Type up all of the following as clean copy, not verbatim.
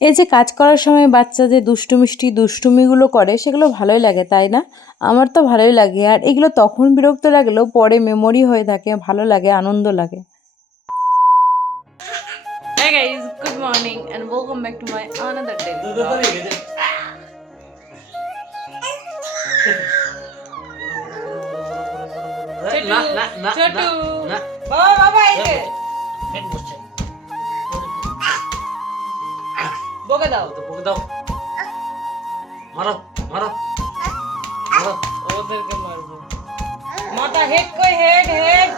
এই যে কাজ করার সময় বাচ্চা যে দুষ্টুমিগুলো করে সেগুলো ভালোই লাগে, তাই না? আমার তো ভালোই লাগে। আর এগুলো তখন বিরক্ত লাগলেও পরে মেমোরি হয়ে থাকে, ভালো লাগে, আনন্দ লাগে। Hey guys, good morning and welcome back to my another day. Chhotu বাবা বাবা এই যে বকে দাও মারো মারো মারো ওদেরকে মারবো মাথা হেড কই head head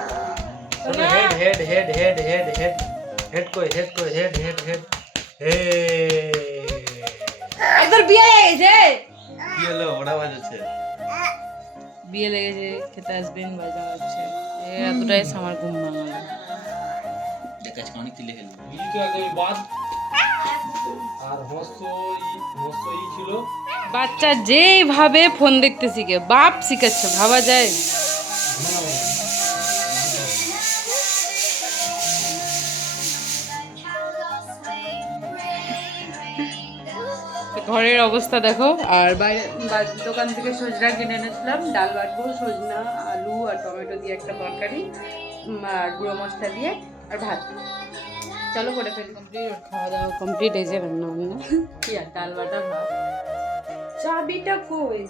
head head head head head head কই হেড হেড হেড হে একবার বিয়ে লেগেছে কি হলো ওটা বাজছে বিয়ে লেগেছে খেতে আসবেন বাজা হচ্ছে এতটাই আমার ঘুম ভাঙালো দেখাচ অনেক তিলে ফেলবো মিলি তো আগে বাদ আর হস্ত ছিল বাচ্চা যেভাবে ফোন দেখতে শিখে বাপ শিখাচ্ছে ভাবা যায়। ঘরের অবস্থা দেখো। আর বাইরে দোকান থেকে সজনা কিনে এনেছিলাম, ডাল বাটবো, সজনা আলু আর টমেটো দিয়ে একটা তরকারি আর গুঁড়ো মশলা দিয়ে আর ভাত। চলো করে ফেলি কমপ্লিট, খাওয়া দাওয়া কমপ্লিট হয়েছে, রান্না বান্না কি আর ডাল বাটা ভাত। চাবিটা কই?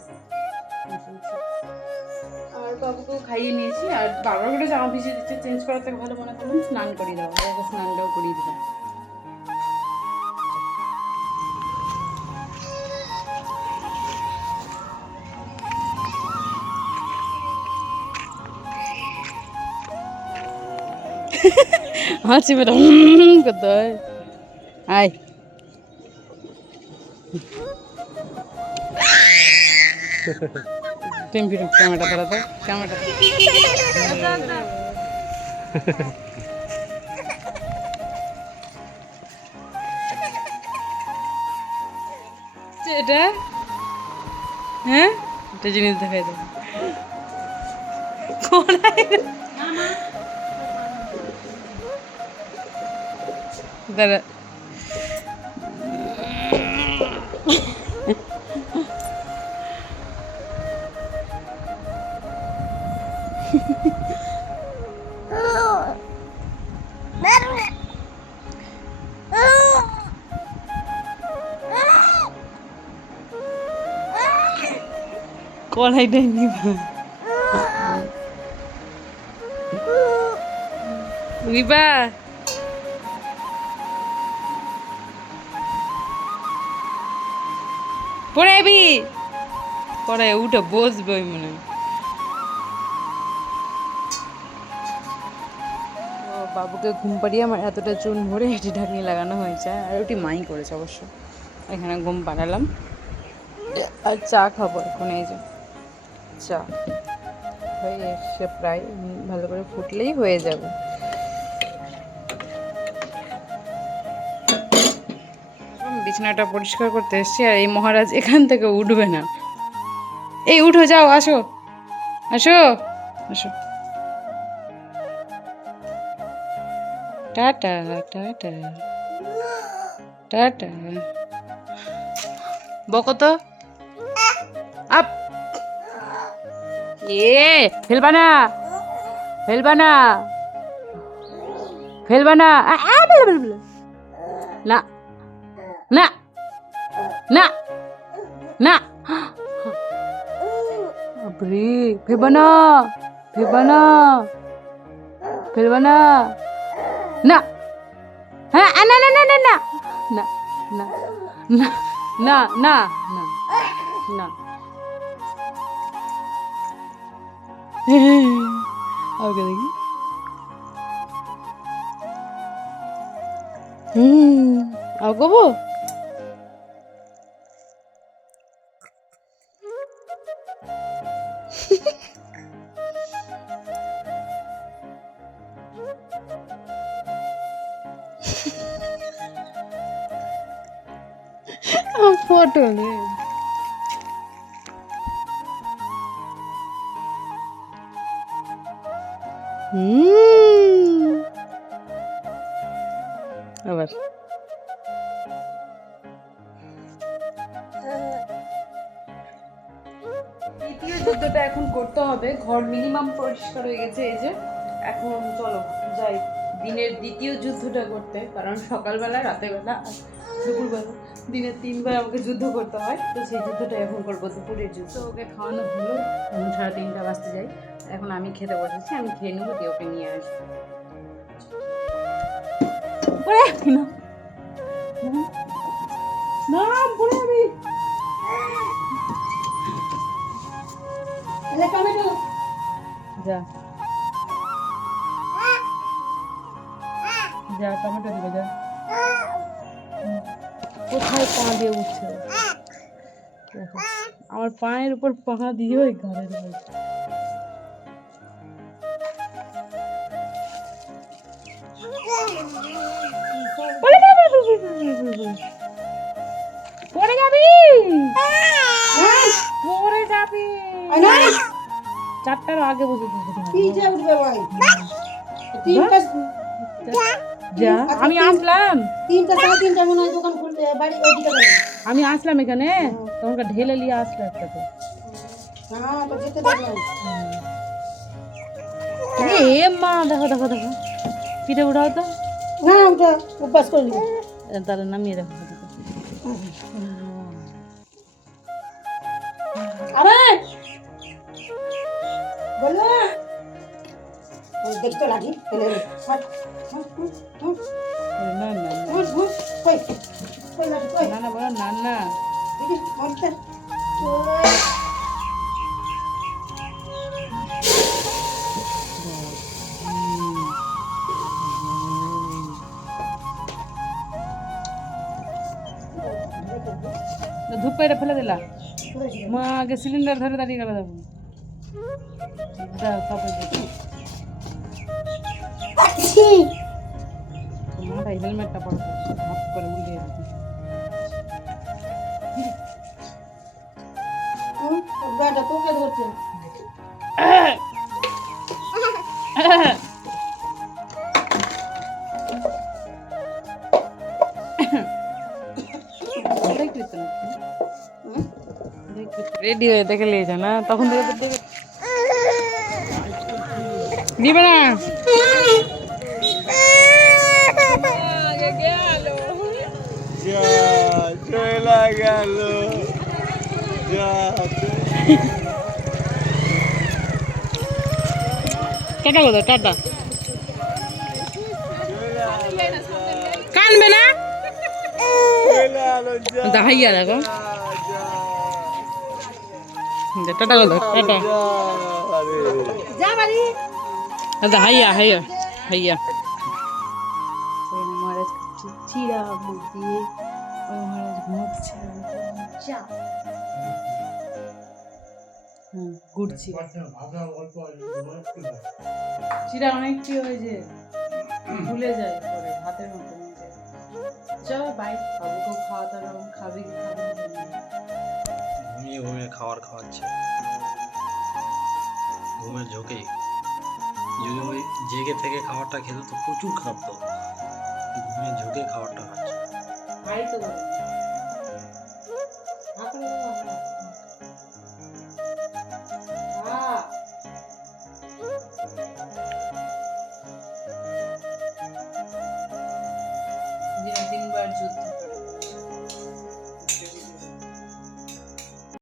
আর বাবুকেও খাইয়ে নিয়েছি আর বাবার করে জামা ভিজিয়ে দিচ্ছে, চেঞ্জ করার থেকে ভালো মনে করলাম স্নান করিয়ে দাও, ওকে স্নানটাও করিয়ে দিলাম। হাসি বেটা করতে হয়। আয় তুমি ফিরো, ক্যামেরা ধরা তো, ক্যামেরা এটা হ্যাঁ একটা জিনিস দেখাই দেবো দাঁড়া কড়াইটাই নিবা নিবা পড়াবি কড়াই উঠে বসবে ওই মনে বাবুকে ঘুম পাড়িয়ে আমার এতটা চুন ভরে এটি ঢাকনি লাগানো হয়েছে আর ওটি মাই করেছে অবশ্য। এখানে ঘুম পাড়ালাম আর চা খাবো এখন। এই যে চা হয়ে এসে প্রায় ভালো করে ফুটলেই হয়ে যাবে। বিছানাটা পরিষ্কার করতে এসছি আর এই মহারাজ এখান থেকে উঠবে না। এই উঠো, যাও, আসো আসো আসো, টাটা টাটা টাটা। বকো তো আপ ফেলবা না ফেলবা না ফেলবা না না না না না বাপরে, ফেলবা না ফেলবা না ফেলবা না না হ্যাঁ না না না না না না না না না না না না ওকে দেখি আগবো ফটো নে আবার যুদ্ধটা এখন করতে হবে। ঘর মিনিমাম পরিষ্কার হয়ে গেছে, এই যে। এখন চলো যাই দিনের দ্বিতীয় যুদ্ধটা করতে, কারণ সকালবেলা, রাতেরবেলা আর দুপুরবেলা, দিনের 3 বার আমাকে যুদ্ধ করতে হয়। তো সেই যুদ্ধটা এখন করবো, দুপুরের যুদ্ধ। ওকে খাওয়ানো হলো, এখন 3:30 বাজতে যাই। এখন আমি খেতে বসেছি, আমি খেয়ে নেবো, দিয়ে ওকে নিয়ে আসবো। না বলে আমি যা যা টমেটো দিবে যা। কোথায় পা দিয়ে উঠছে? আমার পায়ের উপর পা দিয়ে ওই ঘরের মধ্যে। পড়ে যাবি, পড়ে যাবি। 4টার আগে বসে যা। আমি আসলাম, আমি আসলাম এখানে, তোমাকে ঢেলে নিয়ে আসলো একটাতে। এ মা, দেখো দেখো দেখো, পিঠে উঠাও তো। না ওটা উপবাস করলি, তাহলে নামিয়ে দেখো। আরে বলো দেখতো লাগি না না না না বলো না না ধূপ পেরে ফেলে দিলা। মা আগে সিলিন্ডার ধরে দাঁড়িয়ে গেল, দেখো মাথায় হেলমেটটা পরে হাত করে উল্টে তোকে ধরছে। রেডি হয়ে দেখে লিয়েছে না, তখন থেকে তো দেখে দিবে না। টাটা কোথায়? টাটা কানবে না, হাইয়া দেখো। টাটা বলো, টাটা। আচ্ছা হাইয়া হাইয়া হাইয়া। মহারাজ চিরা মুখ দিয়ে মহারাজ ঘুমোচ্ছে, ঘুরছি। চিরা অনেক কি হয়েছে, ভুলে যায় পরে হাতের মতো। চল বাই, বাবুকেও খাওয়াতে হবে, খাবি কি খাবি ঘুমিয়ে ঘুমিয়ে খাওয়াচ্ছে, ঘুমের ঝোঁকে। যদি ওই জেগে থেকে খাবারটা খেতে তো প্রচুর খারাপ, তো ঘুমের ঝোঁকে খাবারটা খাচ্ছে।